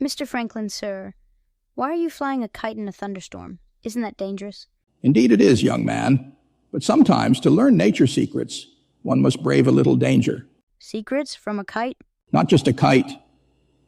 Mr. Franklin, sir, why are you flying a kite in a thunderstorm? Isn't that dangerous? Indeed it is, young man. But sometimes, to learn nature secrets, one must brave a little danger. Secrets from a kite? Not just a kite.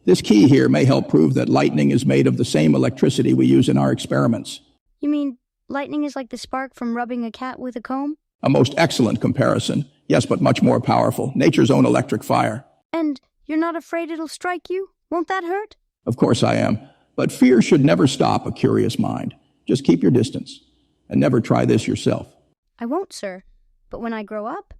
This key here may help prove that lightning is made of the same electricity we use in our experiments. You mean lightning is like the spark from rubbing a cat with a comb? A most excellent comparison. Yes, but much more powerful. Nature's own electric fire. And you're not afraid it'll strike you? Won't that hurt? Of course I am. But fear should never stop a curious mind. Just keep your distance. And never try this yourself. I won't, sir. But when I grow up,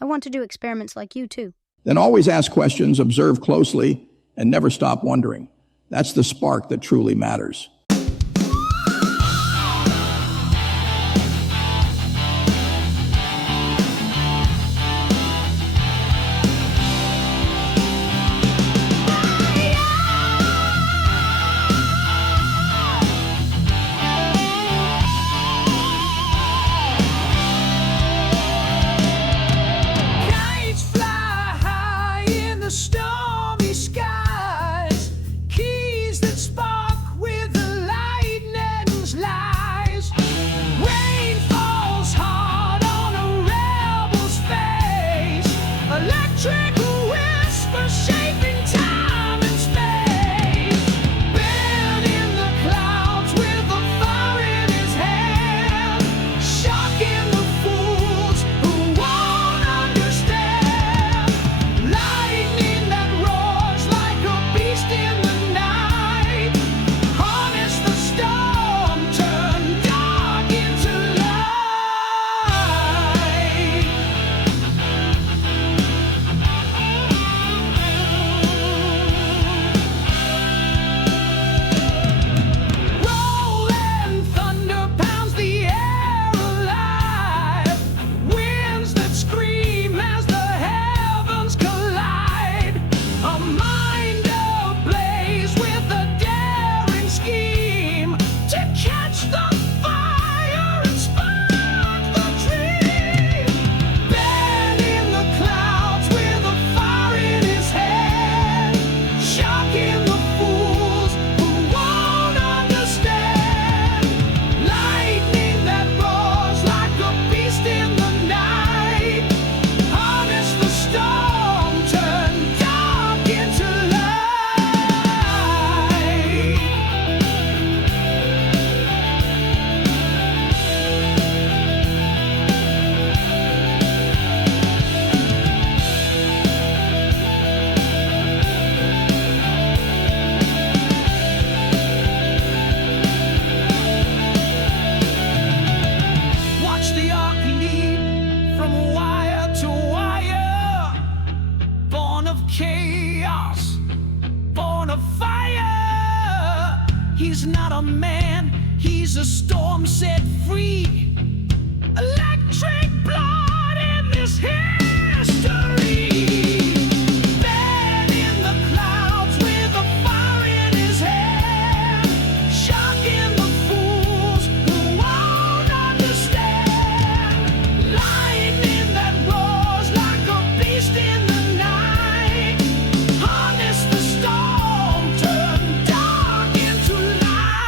I want to do experiments like you, too. Then always ask questions, observe closely, and never stop wondering. That's the spark that truly matters. Stormy skies, keys that spark with the lightning's lies. Rain falls hard on a rebel's face. Electric whispers shaping time and space. Ben in the clouds with the fire in his hand, shocking the fools who won't understand. Lightning that roars like a beast in the night. Harness the storm, turn dark into light. Rolling thunder pounds the air alive. Winds that scream as the heavens collide. A mind ablaze with a daring scheme to catch the fire and spark the dream. Ben in the clouds with a fire in his hand, shocking the fools who won't understand. Lightning that roars like a beast in the night. Harness the storm, turn dark into light. Watch the arc lead from wire to wire. Born of chaos, born of fire. He's not a man, he's a storm set free. Electric blood in this history. Ben in the clouds with a fire in his hand, shocking the fools who won't understand. Lightning that roars like a beast in the night. Harness the storm, turn dark into light.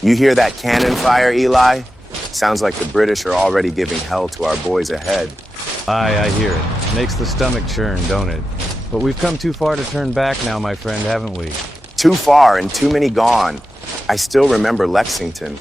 You hear that cannon fire, Eli? Sounds like the British are already giving hell to our boys ahead. Aye, I hear it. Makes the stomach churn, don't it? But we've come too far to turn back now, my friend, haven't we? Too far and too many gone. I still remember Lexington.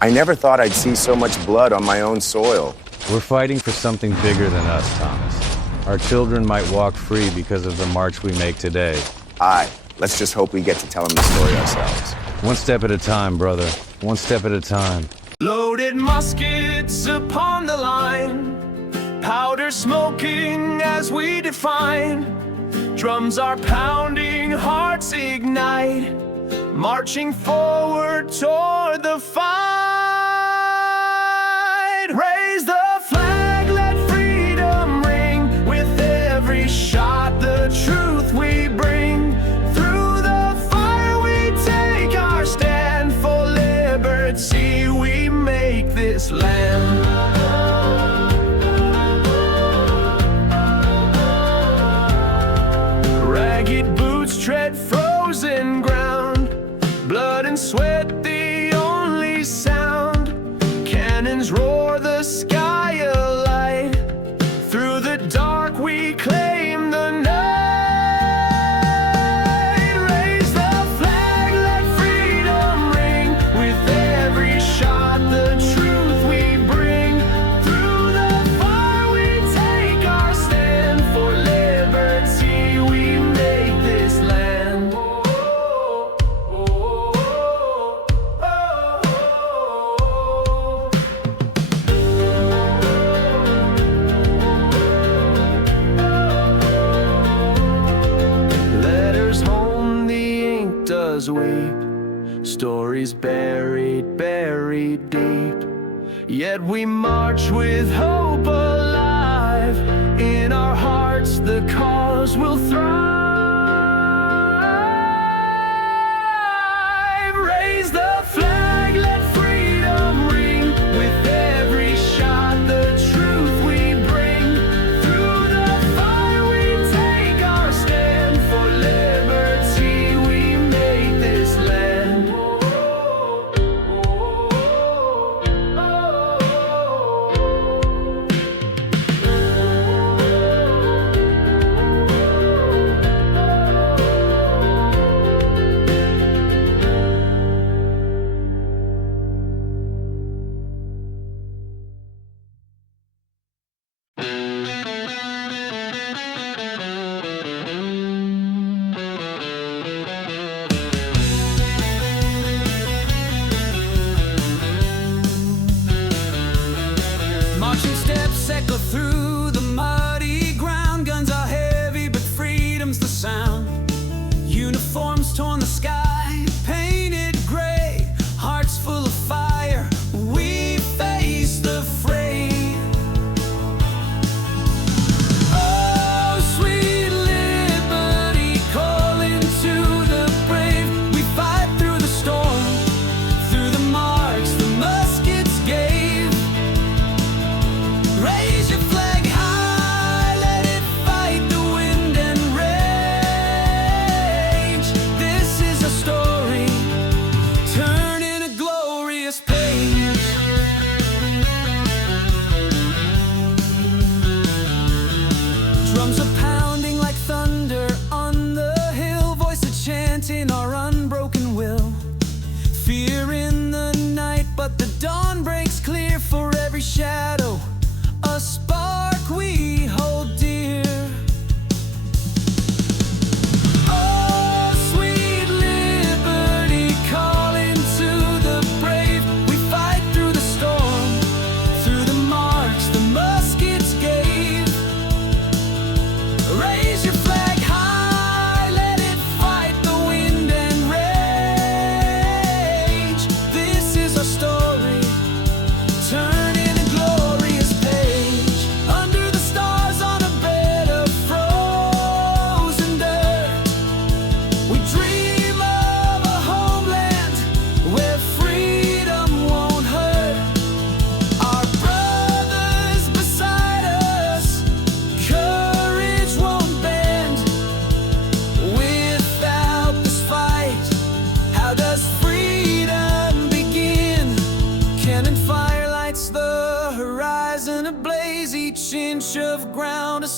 I never thought I'd see so much blood on my own soil. We're fighting for something bigger than us, Thomas. Our children might walk free because of the march we make today. Aye, let's just hope we get to tell them the story ourselves. One step at a time, brother. One step at a time. Loaded muskets upon the line, powder smoking as we define. Drums are pounding, hearts ignite, marching forward toward the fight. Raise the flag, let freedom ring. With every shot, the truth we bring. Through the fire we take our stand. For liberty we make this land. Ragged boots tread frozen ground, blood and sweat the only sound. Cannons roar, the sky alight. Through the dark we claim the night. Raise the flag, let freedom ring. With every shot, the truth we bring. Through the fire we take our stand. For liberty we make this land. Letters home, the ink does weep. Stories buried, buried deep. Yet we march with hope alive. In our hearts the cause will thrive. Raise the flag, let freedom ring. With every shot, the truth we bring. Through the fire we take our stand. For liberty we make this land. Marching steps echo through the muddy ground. Guns are heavy, but freedom's the sound. Uniforms torn the sky, painted gray. Hearts full of fire, we face the fray. Oh, sweet liberty, calling to the brave. We fight through the storm, through the marks the muskets gave. Raise your flag high, let it fight the wind and rage. This is a story, turning a glorious page. Drums are pounding like thunder on the hill. Voices chanting our unbroken will. Fear in the night, but the dawn breaks clear. For every shadow, a spark we hold dear. Oh, sweet liberty, calling to the brave. We fight through the storm, through the marks the muskets gave.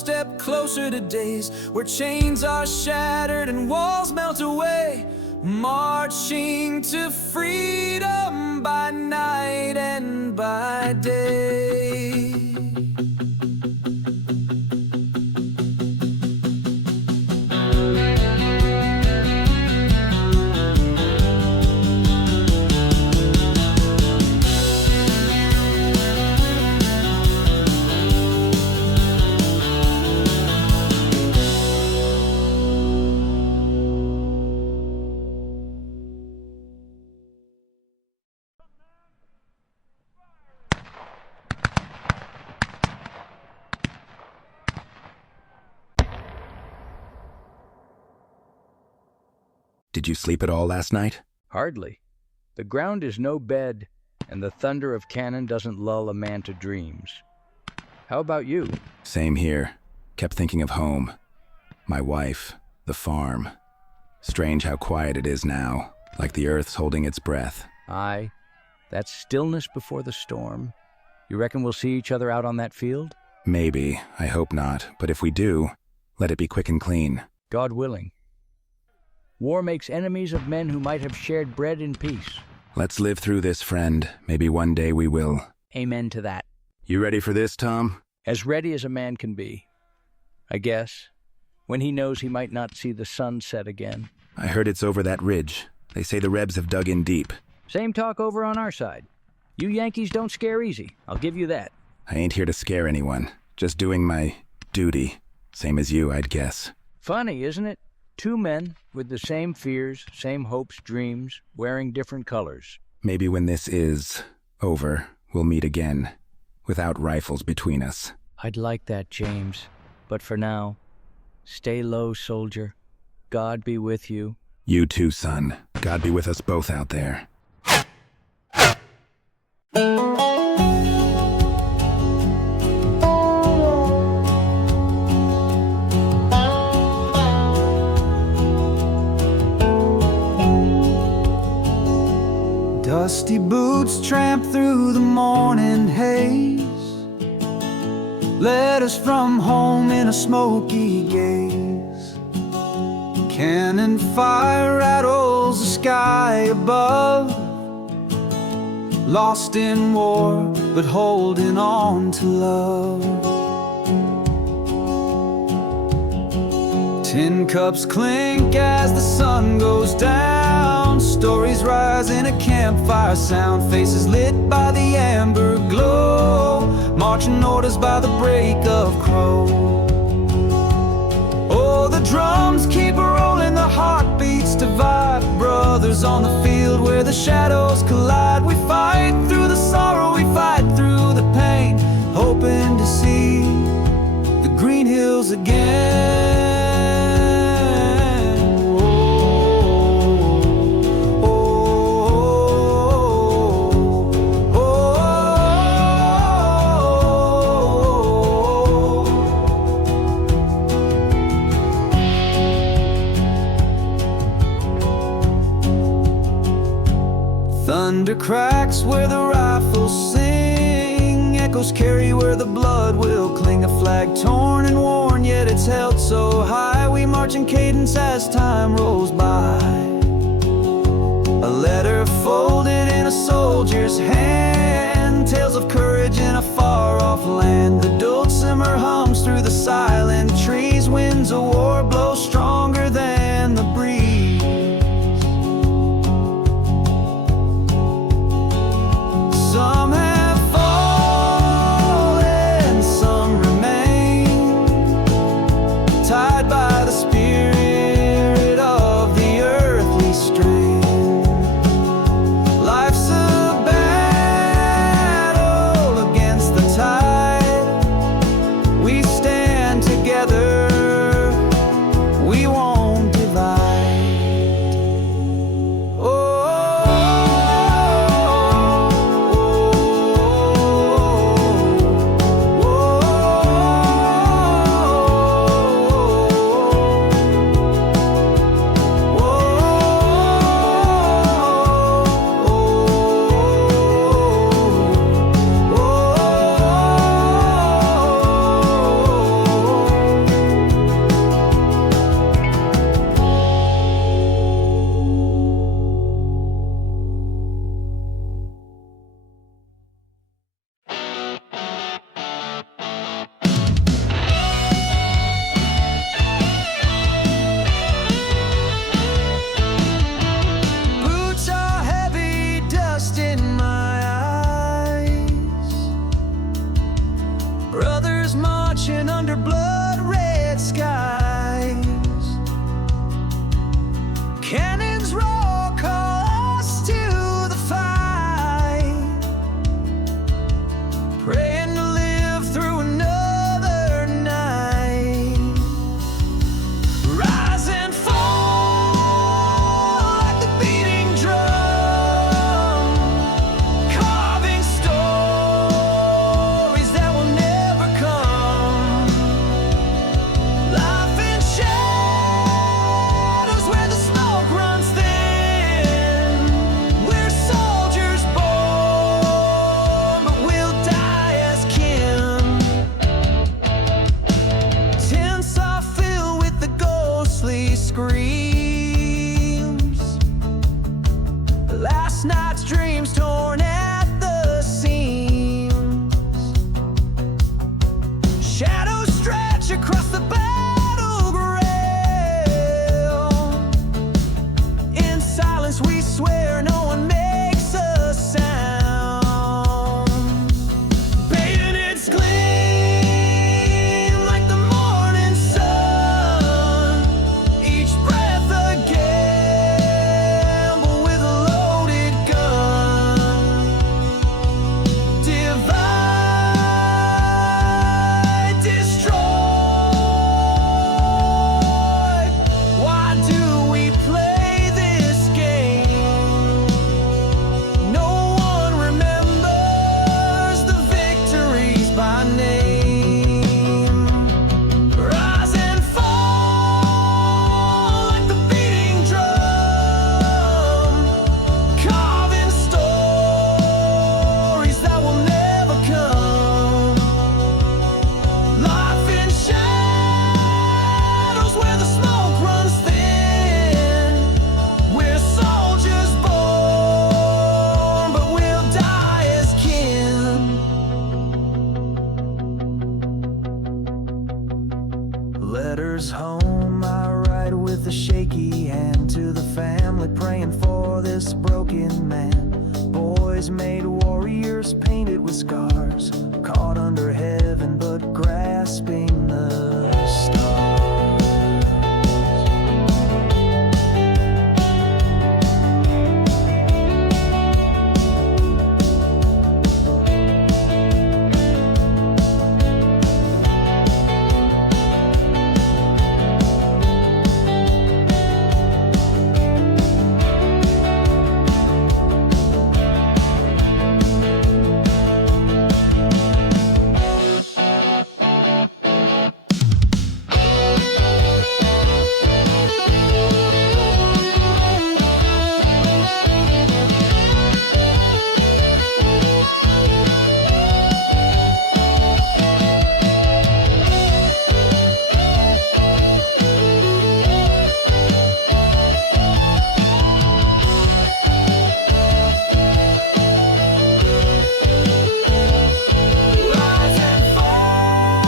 step closer to days where chains are shattered and walls melt away, marching to freedom by night and by day. Did you sleep at all last night? Hardly. The ground is no bed, and the thunder of cannon doesn't lull a man to dreams. How about you? Same here. Kept thinking of home. My wife, the farm. Strange how quiet it is now, like the earth's holding its breath. Aye, that stillness before the storm. You reckon we'll see each other out on that field? Maybe. I hope not. But if we do, let it be quick and clean. God willing. War makes enemies of men who might have shared bread in peace. Let's live through this, friend. Maybe one day we will. Amen to that. You ready for this, Tom? As ready as a man can be. I guess, when he knows he might not see the sun set again. I heard it's over that ridge. They say the Rebs have dug in deep. Same talk over on our side. You Yankees don't scare easy, I'll give you that. I ain't here to scare anyone. Just doing my duty. Same as you, I'd guess. Funny, isn't it? Two men with the same fears, same hopes, dreams, wearing different colors. Maybe when this is over, we'll meet again, without rifles between us. I'd like that, James. But for now, stay low, soldier. God be with you. You too, son. God be with us both out there. Dusty boots tramp through the morning haze, letters from home in a smoky gaze. Cannon fire rattles the sky above, lost in war but holding on to love. Tin cups clink as the sun goes down, stories rise in a campfire sound, faces lit by the amber glow, marching orders by the break of crow. Oh, the drums keep rolling, the heartbeats divide, brothers on the field where the shadows collide. We fight through the sorrow, we fight through the pain, hoping to see the green hills again. Thunder cracks where the rifles sing, echoes carry where the blood will cling. A flag torn and worn, yet it's held so high. We march in cadence as time rolls by. A letter folded in a soldier's hand, tales of courage in a far-off land. The dulcimer hums through the silent trees, winds of war blow stronger than the breeze. Some have fallen, some remain, tied by the spirit of the earthly strain. Life's a battle against the tide, blood-red skies. Cannons roar, call us to the fight, praying to live through another night. Rise and fall like the beating drum, carving stories that will never come. Life in shadows where the smoke runs thin. We're soldiers born, but we'll die as kin. Tents are filled with the ghostly screams. Last night's dreams torn at the seams. Shadows stretch across the battle ground. In silence we swear no one makes a sound. Bayonets gleam like the morning sun. Each breath a gamble with a loaded gun. Divide, destroy. Why do we play this game? No one remembers the victories by name. Rise and fall like the beating drum, carving stories that will never come. Life in shadows where the smoke runs thin. We're soldiers born, but we'll die as kin. Letters home I write with a shaky hand to the family, praying for this broken man. Boys made warriors painted with scars, caught under heaven but grasping the stars. Rise and fall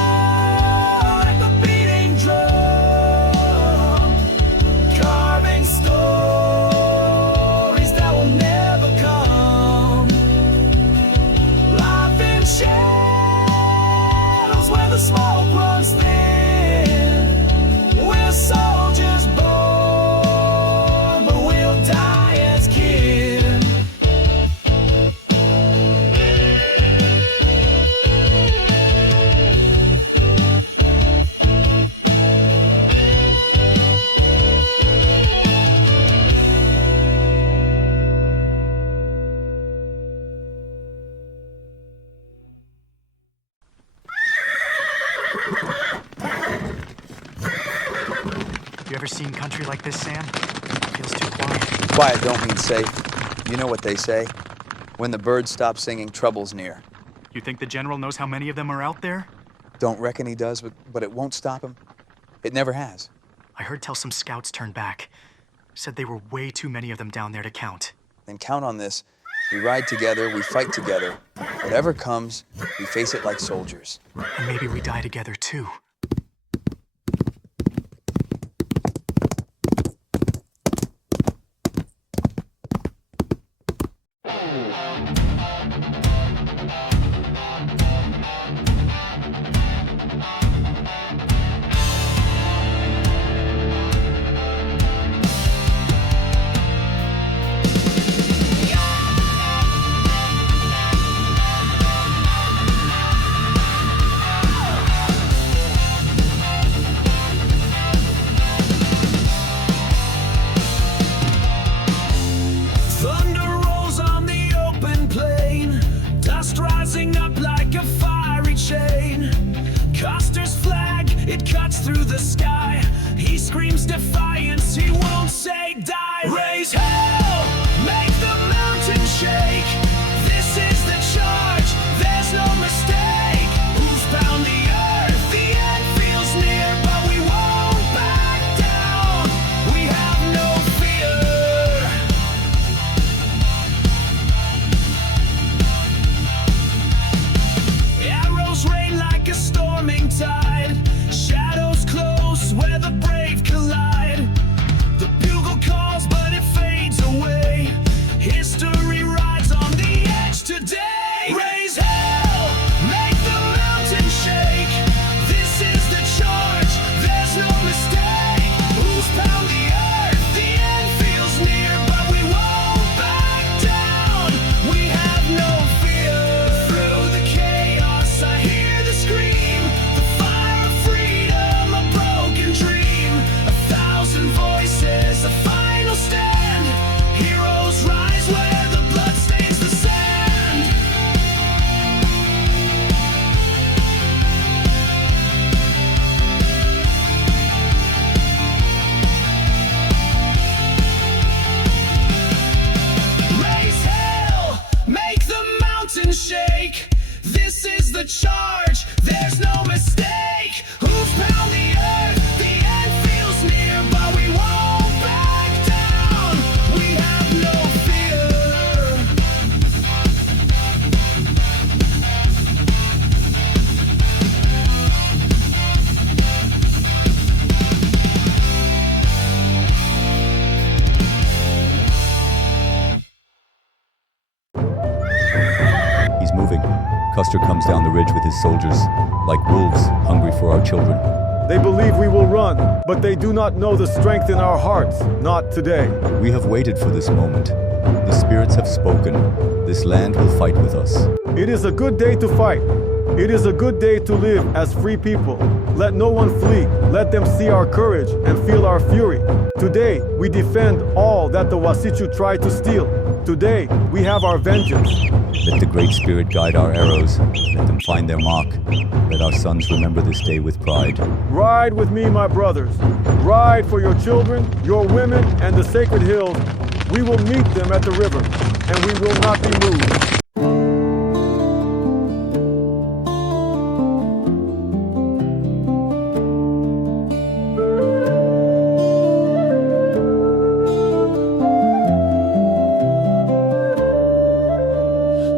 like the beating drum, carving stories that will never come. Life in shadows where the smoke runs thin. We're soldiers born, but we'll die as kin. You ever seen country like this, Sam? Feels too quiet. Quiet don't mean safe. You know what they say. When the birds stop singing, trouble's near. You think the general knows how many of them are out there? Don't reckon he does, but it won't stop him. It never has. I heard tell some scouts turned back. Said they were way too many of them down there to count. Then count on this. We ride together, we fight together. Whatever comes, we face it like soldiers. And maybe we die together, too. flies through the sky. He screams defiance, he won't say die. Raise hell, make the mountain shake. This is the charge, there's no mistake. Who's bound the earth? The end feels near, but we won't back down. We have no fear. Arrows rain like a storming tide. Shadows close where the brave collide. The bugle calls, but it fades away. History rides on the edge today. Raise hell, make the mountain shake. This is the charge, there's no mistake. Who's bound the earth? The end feels near, but we won't back down. We have no fear. Through the chaos, I hear the scream. The fire of freedom, a broken dream. 1,000 voices, a final stand. Heroes rise where the blood stains the sand. Raise hell, make the mountain shake. This is the charge, there's no mistake. Who's bound the earth? The end feels near, but we won't back down. We have no fear. He's moving. Custer comes down the ridge with his soldiers, like wolves, hungry for our children. They believe we will run, but they do not know the strength in our hearts. Not today. We have waited for this moment. The spirits have spoken. This land will fight with us. It is a good day to fight. It is a good day to live as free people. Let no one flee. Let them see our courage and feel our fury. Today, we defend all that the Wasichu tried to steal. Today, we have our vengeance. Let the Great Spirit guide our arrows. Let them find their mark. Let our sons remember this day with pride. Ride with me, my brothers. Ride for your children, your women, and the sacred hills. We will meet them at the river, and we will not be moved.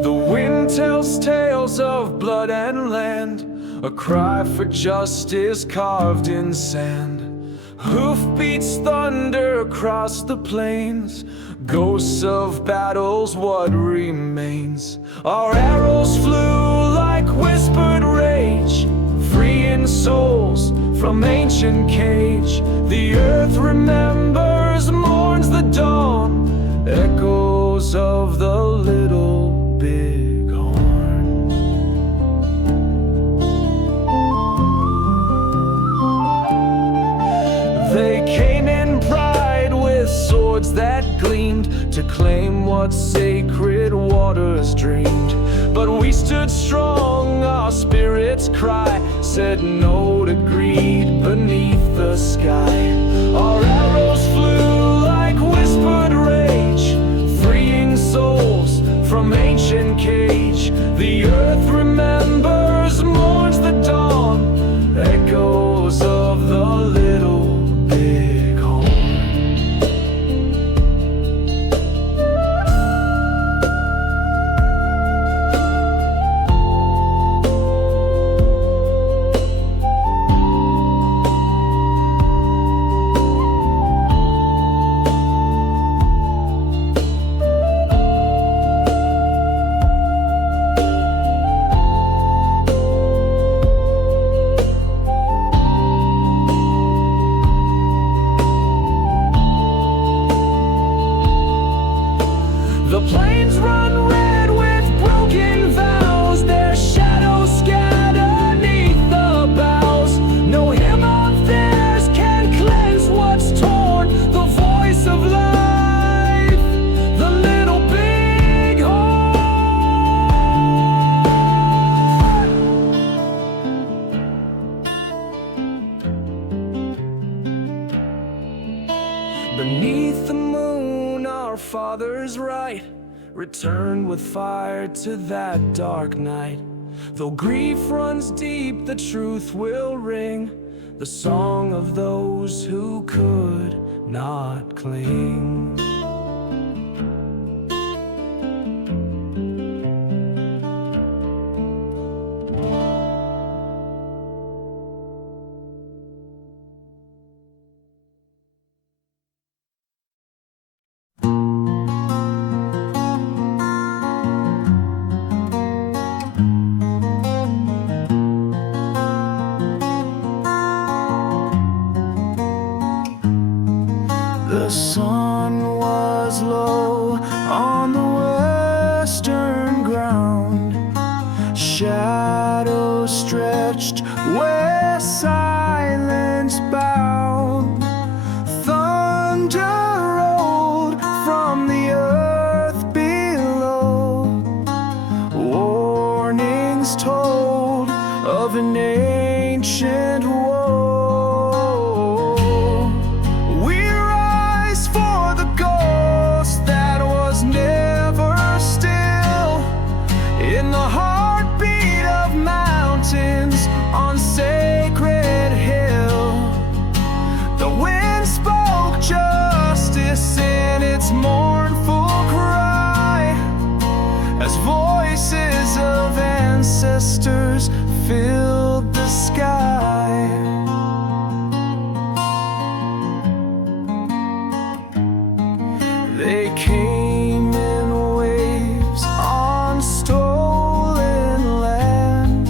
The wind tells tales of blood and land, a cry for justice carved in sand. Hoof beats thunder across the plains, ghosts of battles what remains. Our arrows flew like whispered rage, freeing souls from ancient cage. The earth remembers, mourns the dawn, echoes of the little big horn. They came in pride with swords that gleamed to claim what sacred waters dreamed. But we stood strong, our spirits cry said no to greed beneath the sky. Our arrows flew like whispered rage, freeing souls from ancient cage. The earth remembers, mourns the dawn, echoes of the little big horn. Beneath the moon, our Father's right. Return with fire to that dark night. Though grief runs deep, the truth will ring, the song of those who could not cling. The sun was low on the western ground. Shadows stretched where silence bound. Thunder rolled from the earth below. Warnings told of an ancient woe. In the heartbeat of mountains on Sacred Hill, the wind spoke justice in its mournful cry, as voices of ancestors filled the sky. They came in waves on stolen land,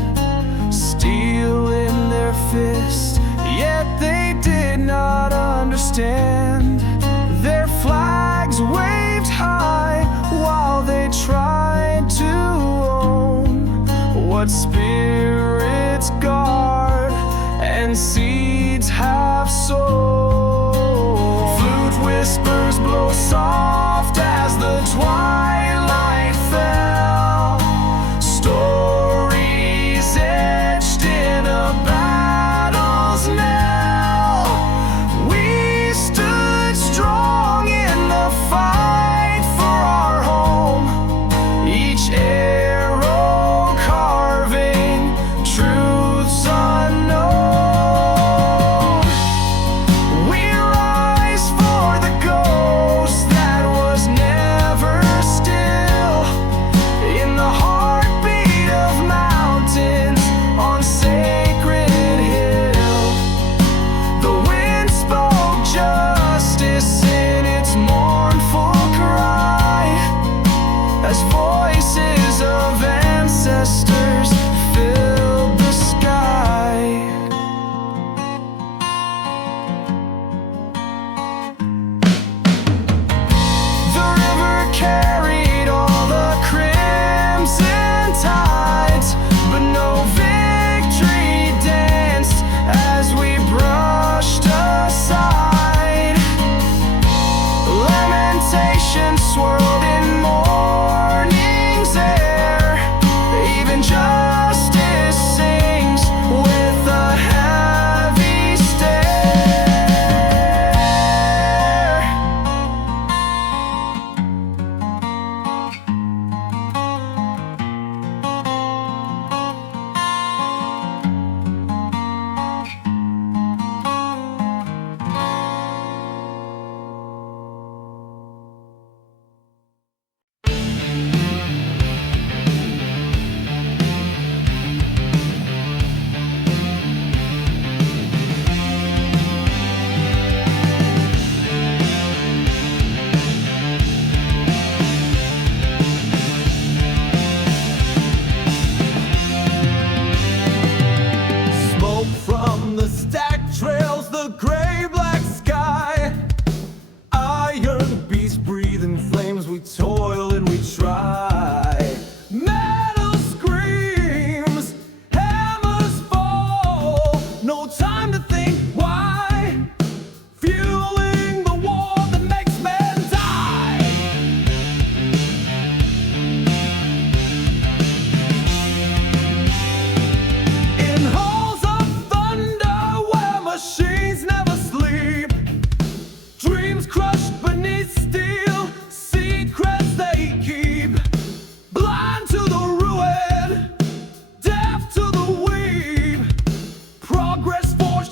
steel in their fist, yet they did not understand. Their flags waved high while they tried to own what spirits guard and seeds have sown. Flute whispers blow soft as the twilight fell. Stories etched in a battle's knell. We stood strong in the fight for our home, each arrow carving truths unknown. We rise for the ghost that was never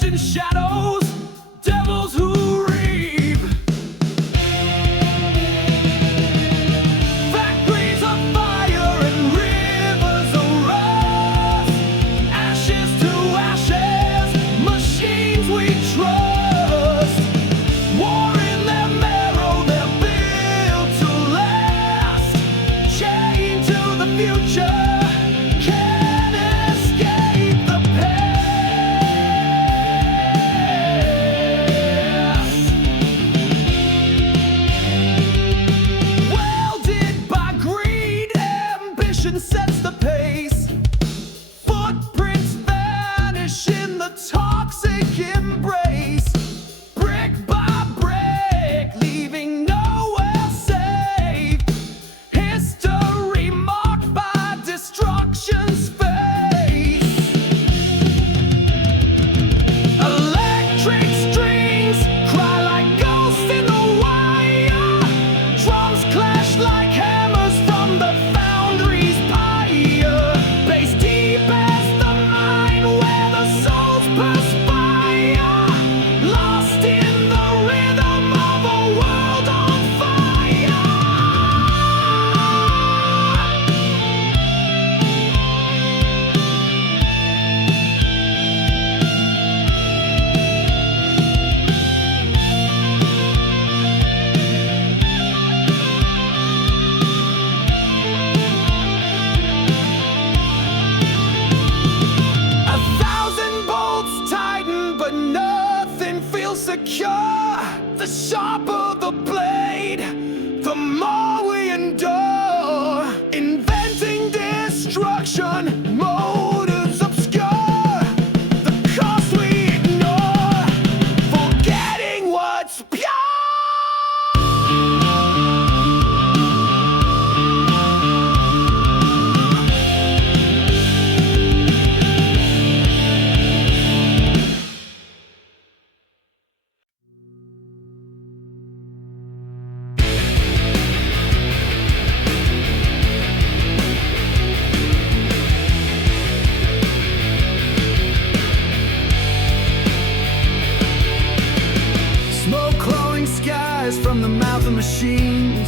in shadows, devils who reap. Factories of fire and rivers of rust. Ashes to ashes, machines we trust. War in their marrow, they're built to last. Chained to the future, can't escape the past. Welded by greed, ambition sets the pace. Footprints vanish in the toxic embrace. Brick by brick, leaving nowhere safe. History marked by destruction's face. Electric strings cry like ghosts in the wire. Drums clash like hammers from the foundry's pyre. Bass deep as the mine where the souls perspire. Lost in the rhythm of a world on fire. 1,000 bolts tighten, but nothing feels secure. The sharper the blade, the more we endure. Inventing destruction, motives obscure. The cost we ignore, forgetting what's pure. Smoke clawing skies from the mouth of machines.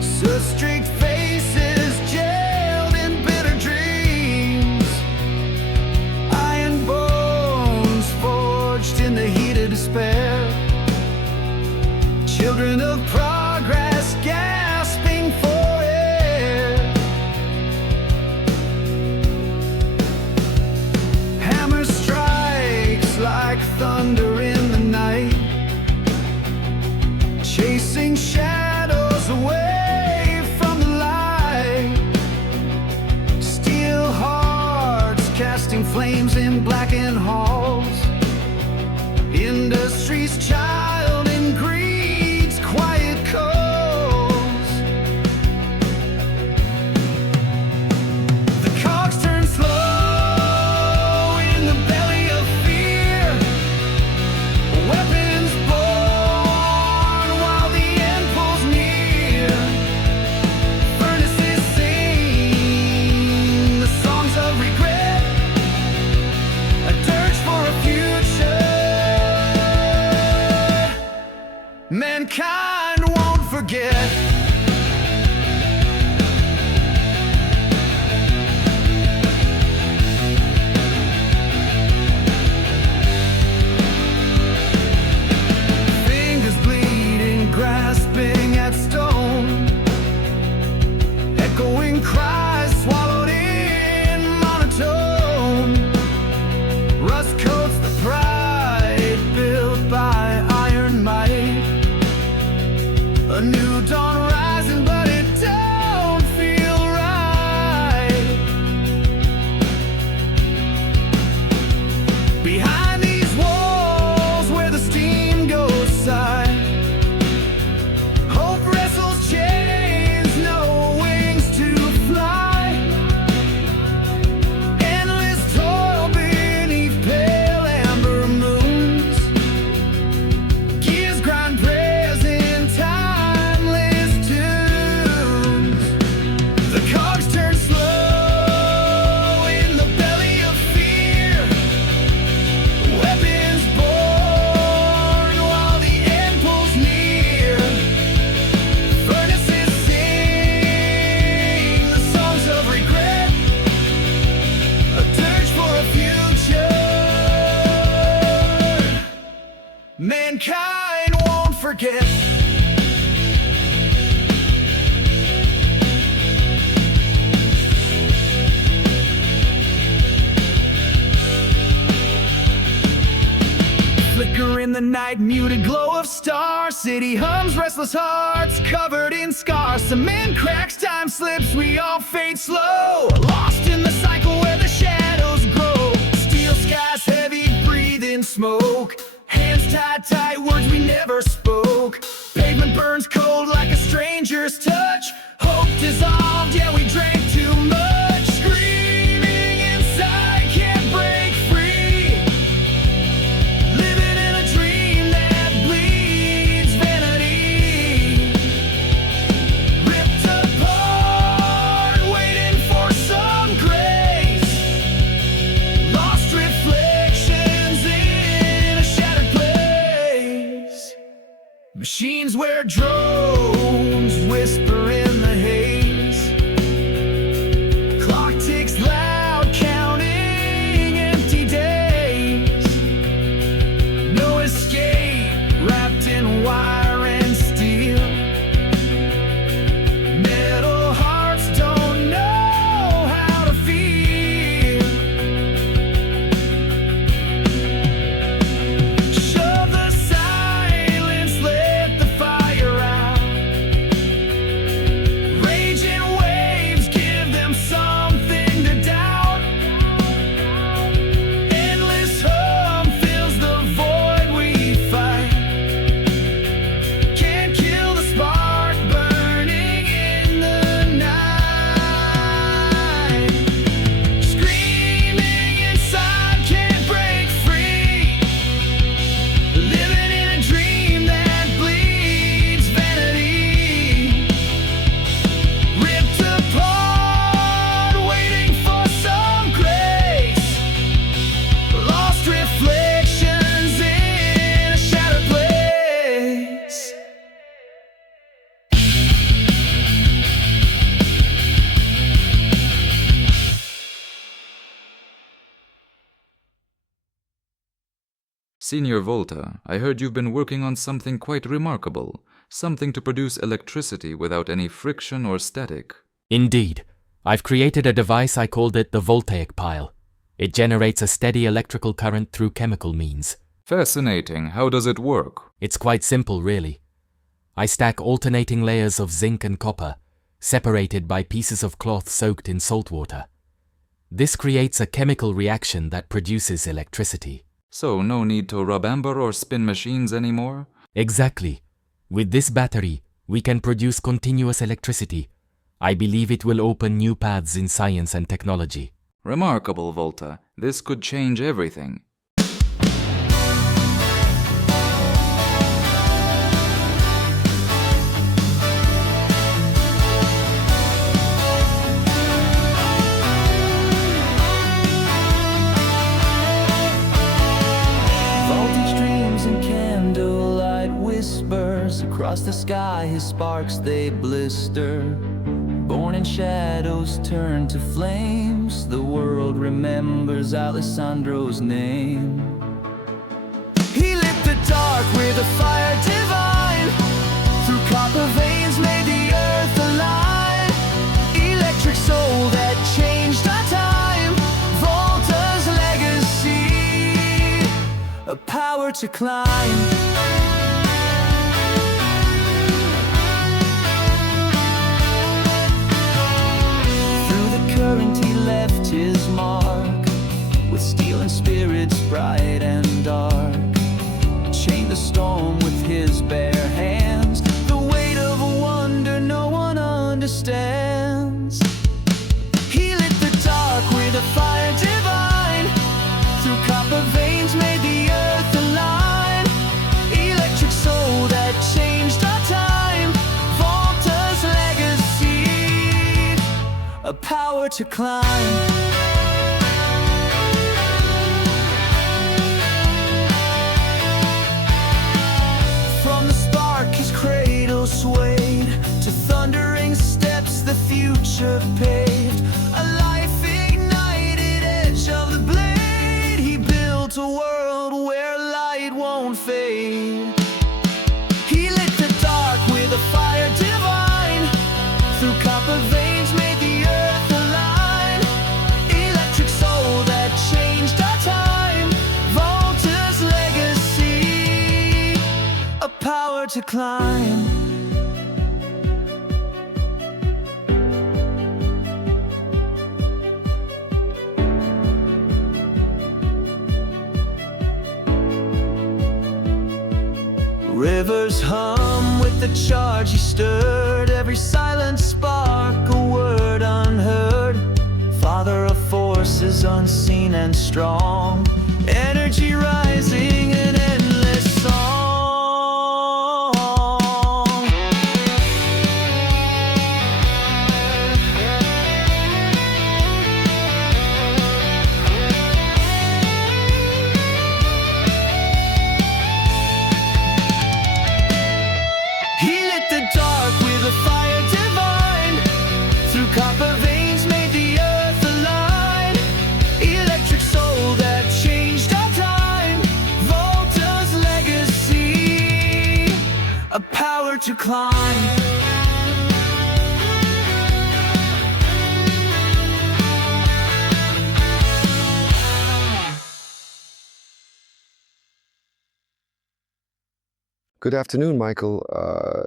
Soot streaked faces jailed in bitter dreams. Iron bones forged in the heat of despair. Children of progress gasping for air. Hammer strikes like thunder in the night, chasing shadows away from the light. Steel hearts casting flames in blackened halls. Industry's child in greed's quiet coals. The cogs turn slow in the belly of fear. mankind won't forget. Flicker in the night, muted glow of stars. City hums, restless hearts covered in scars. Cement cracks, time slips, we all fade slow. Lost in the cycle where the shadows grow. Steel skies heavy, breathing smoke. Hands tied tight, words we never spoke. Pavement burns cold like a stranger's touch. Hope dissolved, yeah, we drank too much. Screaming inside, can't break free. Living in a dream that bleeds vanity. Ripped apart, waiting for some grace. Lost reflections in a shattered place. Machines wear drones, whisper in the haze. Clock ticks loud, counting empty days. No escape, wrapped in wire and steel. Metal hearts don't know how to feel. Shove the silence, let the fire out. Raging waves, give them something to doubt. Endless hum fills the void we fight. Can't kill the spark burning in the night. Screaming inside, can't break free. Living in a dream that bleeds vanity. Ripped apart, waiting for some grace. Lost reflections in a shattered place. Senior Volta, I heard you've been working on something quite remarkable. Something to produce electricity without any friction or static. Indeed. I've created a device. I called it the voltaic pile. It generates a steady electrical current through chemical means. Fascinating. How does it work? It's quite simple, really. I stack alternating layers of zinc and copper, separated by pieces of cloth soaked in salt water. This creates a chemical reaction that produces electricity. So no need to rub amber or spin machines anymore? Exactly. With this battery, we can produce continuous electricity. I believe it will open new paths in science and technology. Remarkable, Volta. This could change everything. Voltage dreams and candlelight whispers across the sky. His sparks they blister. Born in shadows, turn to flames. The world remembers Alessandro's name. He lit the dark with a fire divine. Through copper veins made the earth align. Electric soul that changed our time. Volta's legacy, a power to climb. He left his mark with steel and spirits bright and dark. Chained the storm with his bare hands. The weight of a wonder no one understands. He lit the dark with a fire divine. Through copper veins made the earth align. Electric soul that changed our time. Volta's legacy, a power to climb. From the spark his cradle swayed to thundering steps the future paved. A life ignited, edge of the blade. He built a world where light won't fade. to climb. Rivers hum with the charge he stirred, every silent spark a word unheard. Father of forces unseen and strong, energy rising an endless song. He lit the dark with a fire divine, through copper veins made the earth align. Electric soul that changed our time, Volta's legacy, a power to climb. Good afternoon, Michael.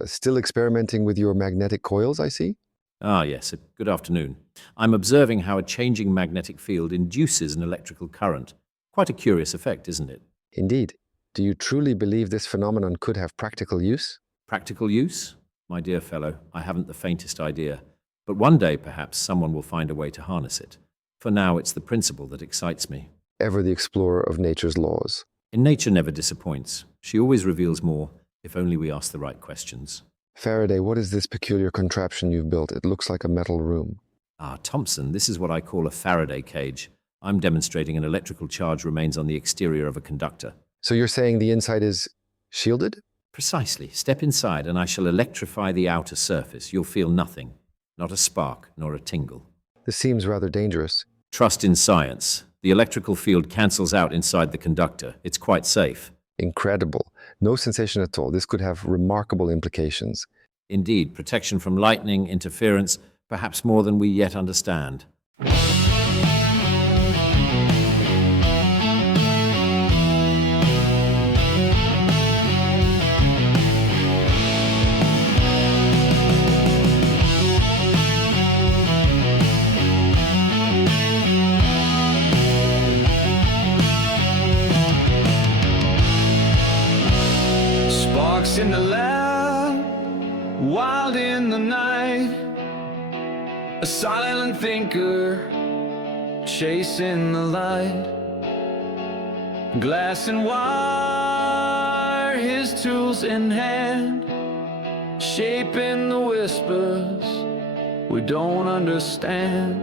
Still experimenting with your magnetic coils, I see? Ah, yes. Good afternoon. I'm observing how a changing magnetic field induces an electrical current. Quite a curious effect, isn't it? Indeed. Do you truly believe this phenomenon could have practical use? Practical use? My dear fellow, I haven't the faintest idea. But one day, perhaps, someone will find a way to harness it. For now, it's the principle that excites me. Ever the explorer of nature's laws. And nature never disappoints. She always reveals more, if only we ask the right questions. Faraday, what is this peculiar contraption you've built? It looks like a metal room. Ah, Thompson, this is what I call a Faraday cage. I'm demonstrating an electrical charge remains on the exterior of a conductor. So you're saying the inside is shielded? Precisely. Step inside and I shall electrify the outer surface. You'll feel nothing. Not a spark, nor a tingle. This seems rather dangerous. Trust in science. The electrical field cancels out inside the conductor. It's quite safe. Incredible. No sensation at all. This could have remarkable implications. Indeed, protection from lightning, interference, perhaps more than we yet understand. In the lab, wild in the night, a silent thinker chasing the light. Glass and wire, his tools in hand, shaping the whispers we don't understand.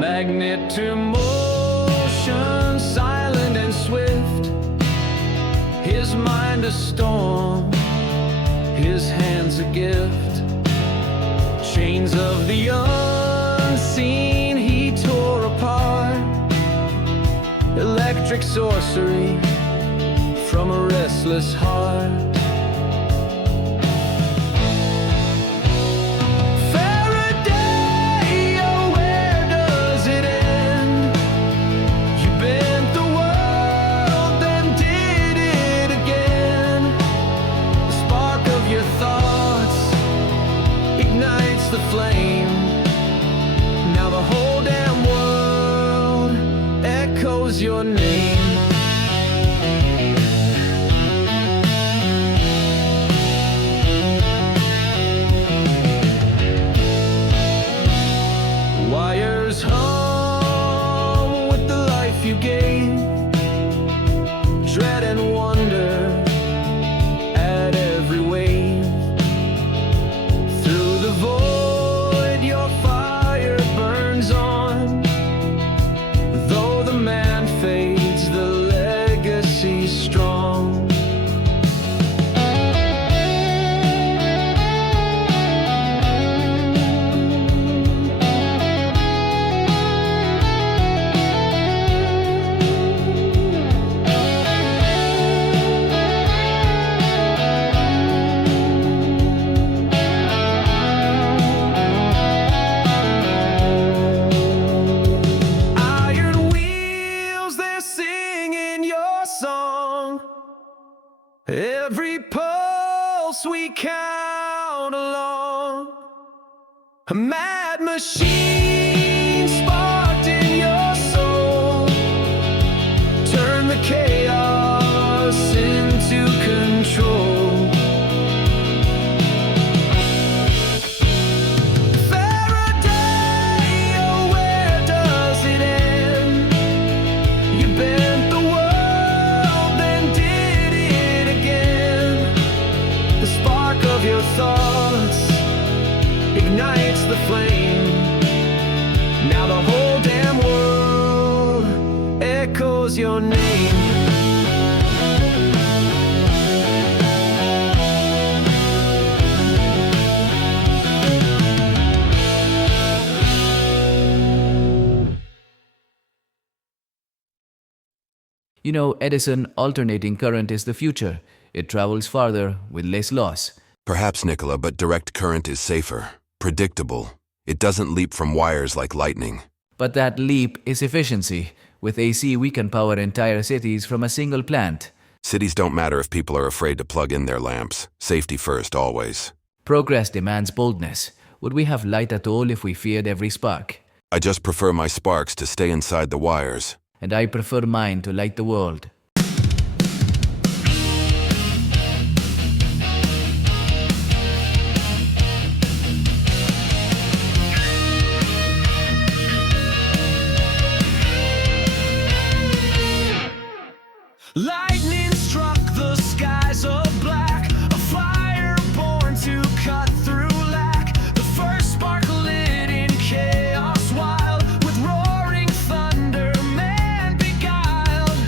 Magnet to motion, silent and swift. His mind a storm, his hands a gift. Chains of the unseen he tore apart. Electric sorcery from a restless heart. The flame, now the whole damn world echoes your name. Wires hum with the life you gave, dread and wonder at every wave. Through the void your fire burns on, though the man fades, the Every pulse we count along, a mad machine sparked in your soul. Turn the chaos into control. Faraday, oh, where does it end? You bent the world, then did it again. The spark of your thoughts ignites the flame. Now the whole damn world echoes your name. You know, Edison, alternating current is the future. It travels farther with less loss. Perhaps, Nicola, but direct current is safer, predictable. It doesn't leap from wires like lightning. But that leap is efficiency. With AC, we can power entire cities from a single plant. Cities don't matter if people are afraid to plug in their lamps. Safety first, always. Progress demands boldness. Would we have light at all if we feared every spark? I just prefer my sparks to stay inside the wires. And I prefer mine to light the world. Lightning struck the skies of black, a fire born to cut through lack. The first spark lit in chaos wild, with roaring thunder man beguiled.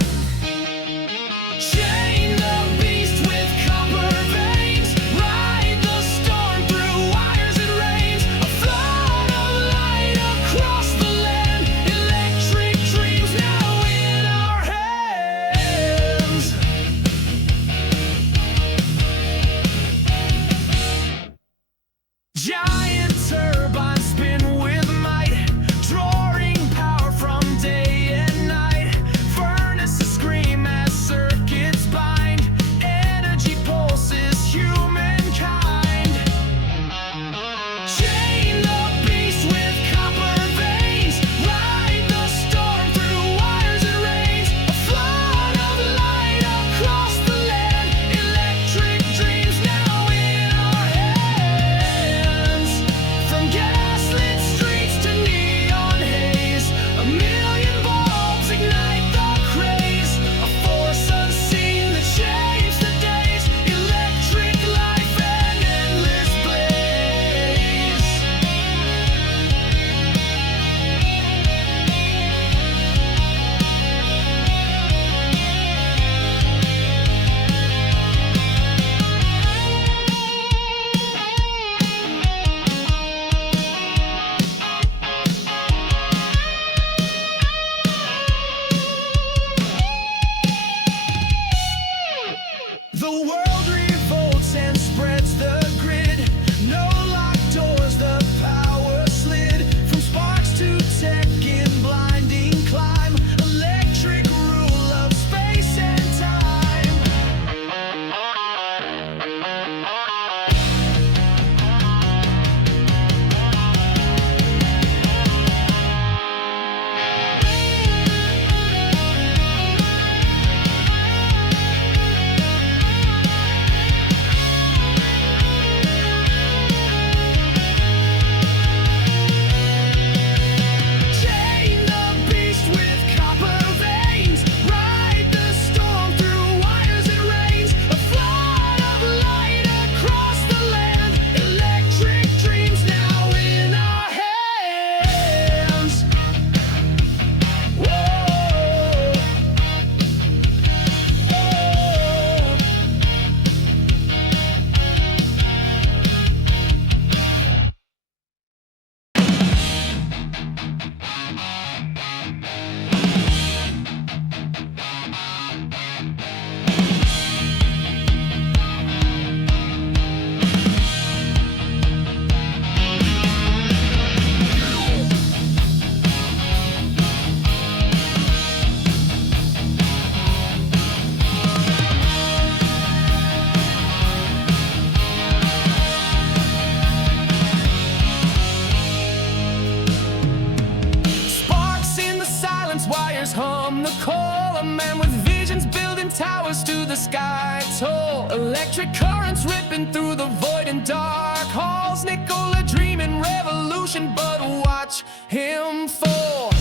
from the core, a man with visions building towers to the sky tall. Electric currents ripping through the void in dark halls. Nikola dreaming revolution, but watch him fall.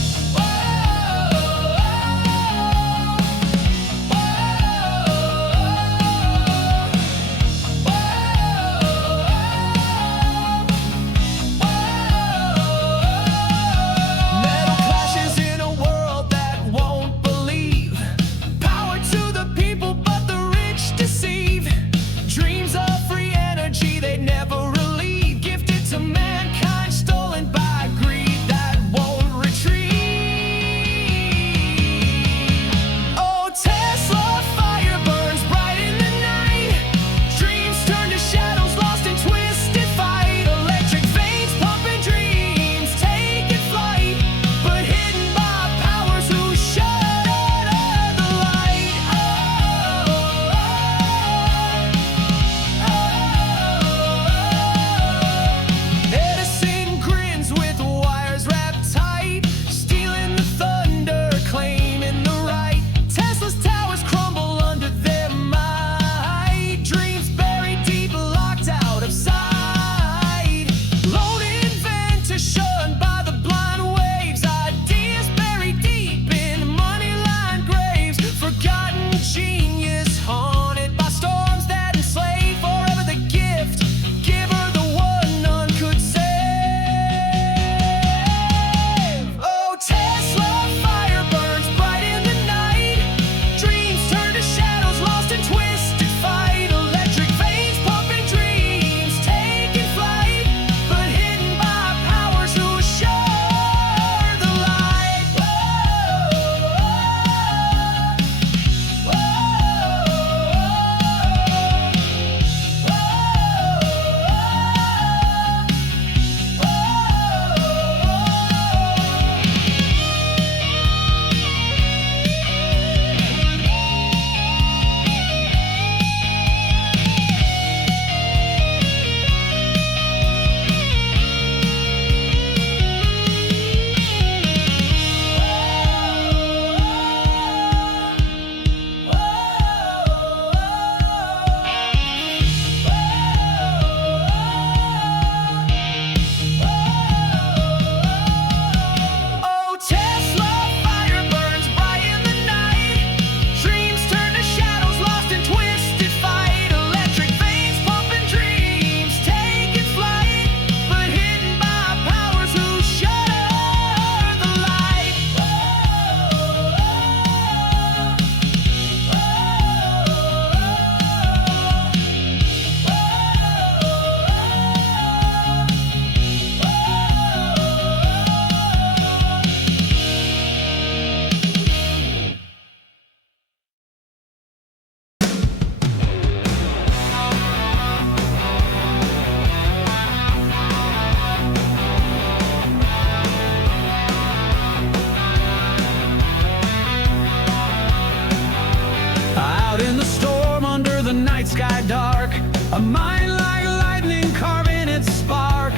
sky dark, a mind like lightning carving its spark,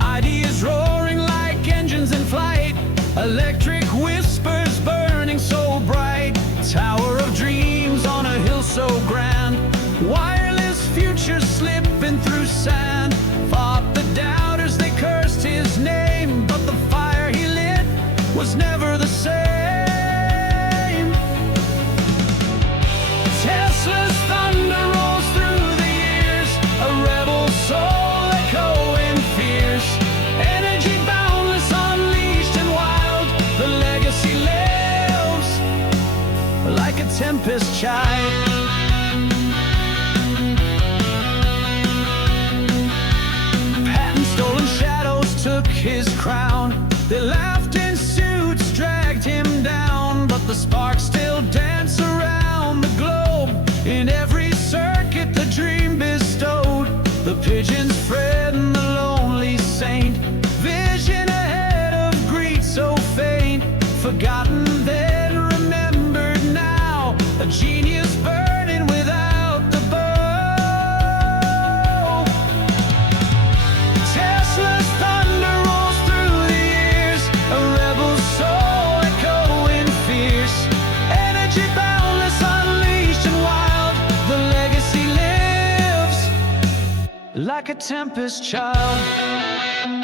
ideas roaring like engines in flight, electric whispers burning so bright, tower of dreams on a hill so grand, wireless future slipping through sand, fought the doubters, they cursed his name, but the fire he lit was never the same. Tesla's thunder rolls through the years, a rebel soul echoing fierce, energy boundless, unleashed and wild, the legacy lives like a tempest child. Patent-stolen shadows took his crown, they laughed in suits, dragged him down, but the sparks still dance around the globe. In every circuit the dream bestowed, the pigeons fret and the lonely saint, vision ahead of greed so faint, forgotten then, remembered now, a genius burning without the bow. Tesla's thunder rolls through the years, a rebel soul echoing fierce, like a tempest child.